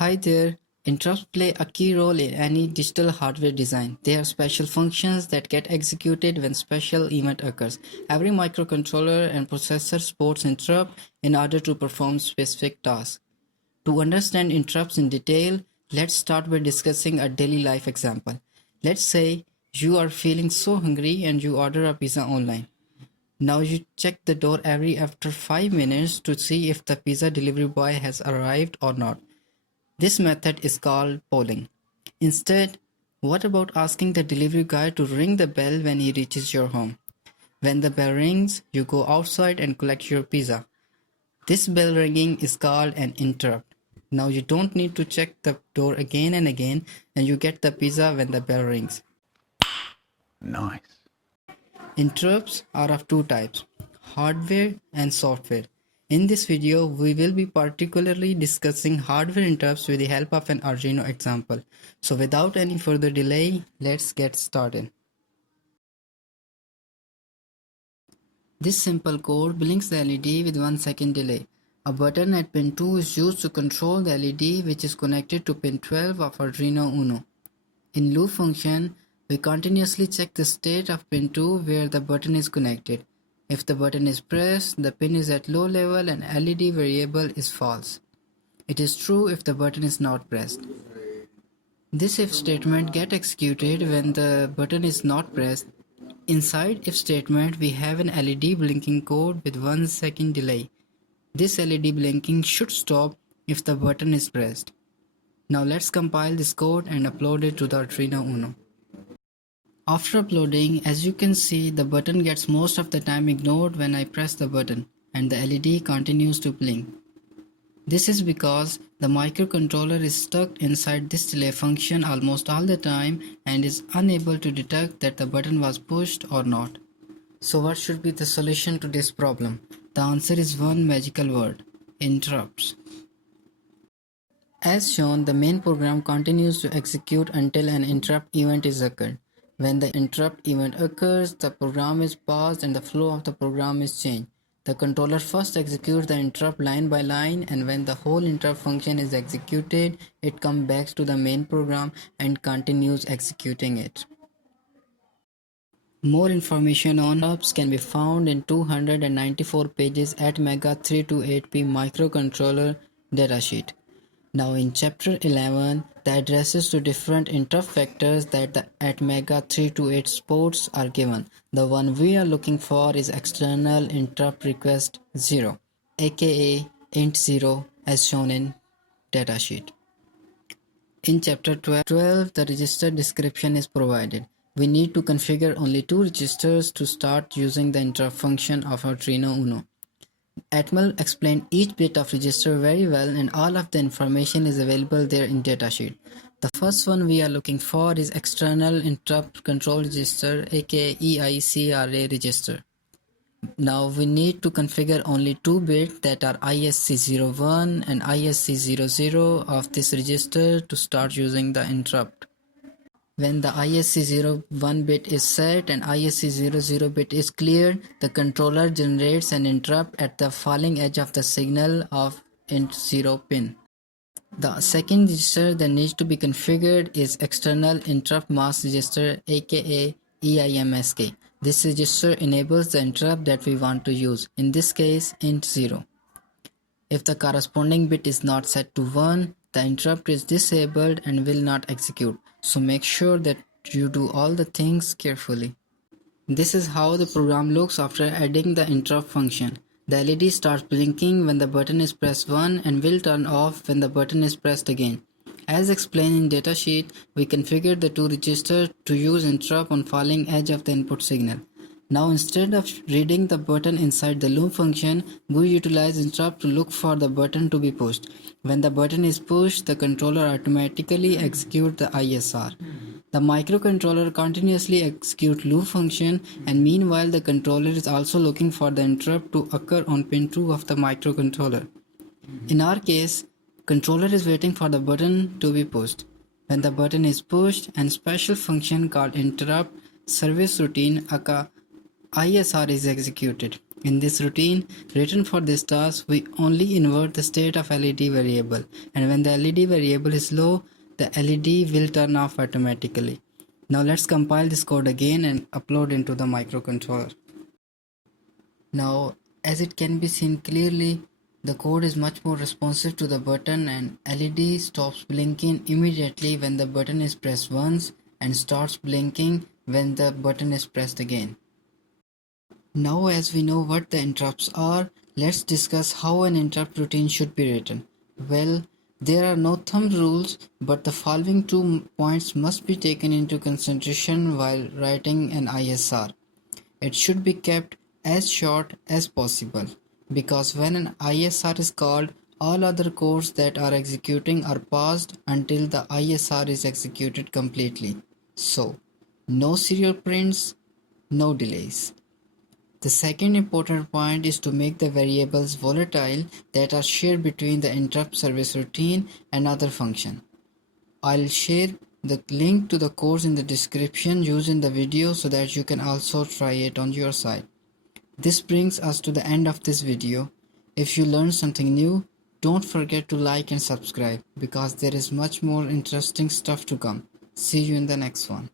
Hi there. Interrupts play a key role in any digital hardware design. They are special functions that get executed when special event occurs. Every microcontroller and processor supports interrupt in order to perform specific tasks. To understand interrupts in detail, let's start by discussing a daily life example. Let's say you are feeling so hungry and you order a pizza online. Now you check the door every after 5 minutes to see if the pizza delivery boy has arrived or not. This method is called polling. Instead, what about asking the delivery guy to ring the bell when he reaches your home? When the bell rings, you go outside and collect your pizza. This bell ringing is called an interrupt. Now you don't need to check the door again and again, and you get the pizza when the bell rings. Nice. Interrupts are of two types, hardware and software. In this video, we will be particularly discussing hardware interrupts with the help of an Arduino example. So without any further delay, let's get started. This simple code blinks the LED with 1 second delay. A button at pin 2 is used to control the LED, which is connected to pin 12 of Arduino Uno. In loop function, we continuously check the state of pin 2 where the button is connected. If the button is pressed, the pin is at low level and LED variable is false. It is true if the button is not pressed. This if statement gets executed when the button is not pressed. Inside if statement, we have an LED blinking code with 1 second delay. This LED blinking should stop if the button is pressed. Now let's compile this code and upload it to the Arduino Uno. After uploading, as you can see, the button gets most of the time ignored when I press the button, and the LED continues to blink. This is because the microcontroller is stuck inside this delay function almost all the time and is unable to detect that the button was pushed or not. So what should be the solution to this problem? The answer is one magical word: interrupts. As shown, the main program continues to execute until an interrupt event is occurred. When the interrupt event occurs, the program is paused and the flow of the program is changed. The controller first executes the interrupt line by line, and when the whole interrupt function is executed, it comes back to the main program and continues executing it. More information on interrupts can be found in 294 pages at Mega 328P microcontroller datasheet. Now in chapter 11, the addresses to different interrupt vectors that the ATmega 328 supports are given. The one we are looking for is external interrupt request 0, aka int0 as shown in datasheet. In chapter 12, the register description is provided. We need to configure only 2 registers to start using the interrupt function of Arduino Uno. Atmel explained each bit of register very well, and all of the information is available there in datasheet. The first one we are looking for is external interrupt control register, aka EICRA register. Now we need to configure only 2 bits that are ISC01 and ISC00 of this register to start using the interrupt. When the ISC01 bit is set and ISC00 bit is cleared, the controller generates an interrupt at the falling edge of the signal of int0 pin. The second register that needs to be configured is external interrupt mask register, aka EIMSK. This register enables the interrupt that we want to use, in this case int0. If the corresponding bit is not set to 1, the interrupt is disabled and will not execute, so make sure that you do all the things carefully. This is how the program looks after adding the interrupt function. The LED starts blinking when the button is pressed 1 and will turn off when the button is pressed again. As explained in datasheet, we configured the 2 registers to use interrupt on falling edge of the input signal. Now instead of reading the button inside the loop function, we utilize interrupt to look for the button to be pushed. When the button is pushed, the controller automatically executes the ISR. The microcontroller continuously executes loop function, and meanwhile the controller is also looking for the interrupt to occur on pin 2 of the microcontroller. In our case, controller is waiting for the button to be pushed. When the button is pushed, a special function called interrupt service routine aka ISR is executed. In this routine, written for this task, we only invert the state of LED variable, and when the LED variable is low, the LED will turn off automatically. Now let's compile this code again and upload into the microcontroller. Now, as it can be seen clearly, the code is much more responsive to the button, and LED stops blinking immediately when the button is pressed once and starts blinking when the button is pressed again. Now as we know what the interrupts are, let's discuss how an interrupt routine should be written. Well, there are no thumb rules, but the following 2 points must be taken into consideration while writing an ISR. It should be kept as short as possible, because when an ISR is called, all other codes that are executing are paused until the ISR is executed completely. So, no serial prints, no delays. The second important point is to make the variables volatile that are shared between the interrupt service routine and other function. I'll share the link to the course in the description used in the video so that you can also try it on your side. This brings us to the end of this video. If you learned something new, don't forget to like and subscribe because there is much more interesting stuff to come. See you in the next one.